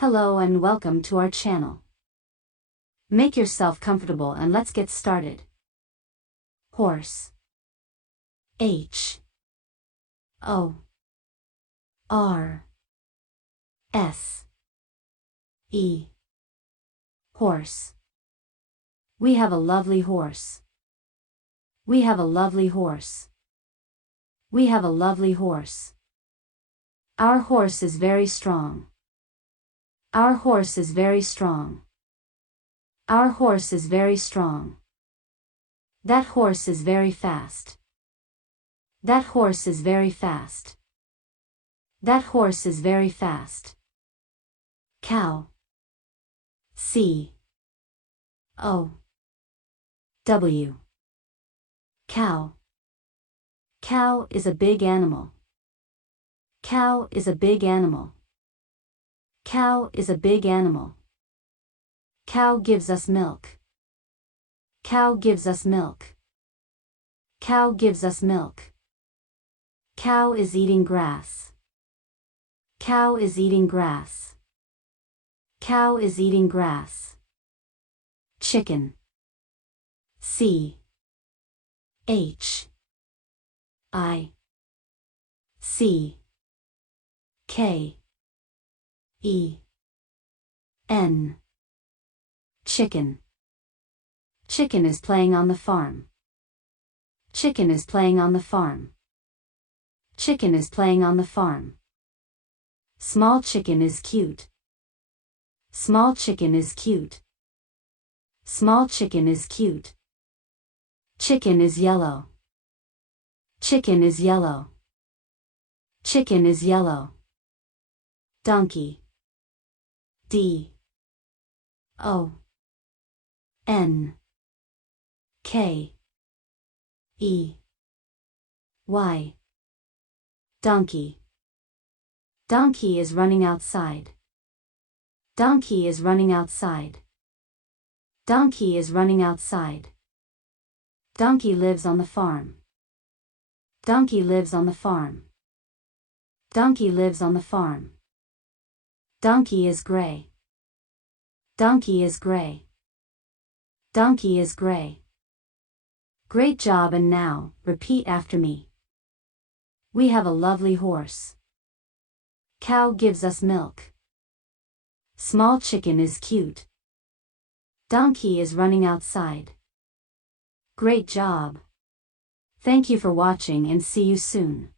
Hello and welcome to our channel. Make yourself comfortable and let's get started. Horse. H O R S E. Horse. We have a lovely horse. We have a lovely horse. We have a lovely horse. Our horse is very strong. Our horse is very strong. Our horse is very strong. That horse is very fast. That horse is very fast. That horse is very fast. Cow. C O W. Cow. Cow is a big animal. Cow is a big animal. Cow is a big animal. Cow gives us milk. Cow gives us milk. Cow gives us milk. Cow is eating grass. Cow is eating grass. Cow is eating grass. Chicken. C H I C K E N. Chicken. Chicken is playing on the farm. Chicken is playing on the farm. Chicken is playing on the farm. Small chicken is cute. Small chicken is cute. Small chicken is cute. Chicken is yellow. Chicken is yellow. Chicken is yellow. Donkey. D O N K E Y. Donkey. Donkey is running outside. Donkey is running outside. Donkey is running outside. Donkey lives on the farm. Donkey lives on the farm. Donkey lives on the farm. Donkey is gray. Donkey is gray. Donkey is gray. Great job, and now, repeat after me. We have a lovely horse. Cow gives us milk. Small chicken is cute. Donkey is running outside. Great job. Thank you for watching and see you soon.